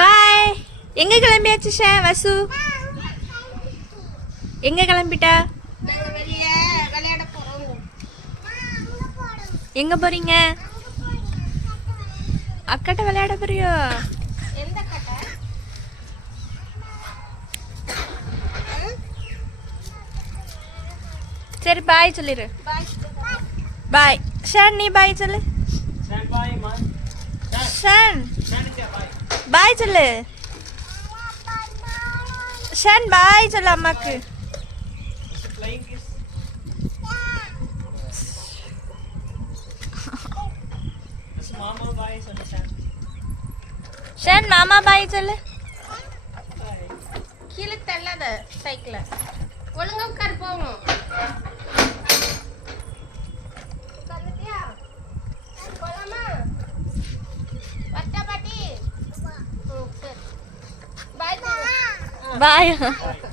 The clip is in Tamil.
பாய் எங்க கிளம்பியாச்சு ஷே வசு? எங்க கிளம்பிட்டா? எங்க போறீங்க? அக்காட்ட விளையாட போறியோ? எந்த கட்டை சரி பாய் சொல்லிரு. பாய் ஷான் நீ பாய் சொல்லு. ஷான். பாய் சொல்லு. ஷான் பாய் சொல்லு அம்மாக்கு. Is ஷான் மாமா பாய் சொல்லு. கீழே தள்ளாத சைக்கிள ஒழுங்கா உட்கார் போவோம். Bye.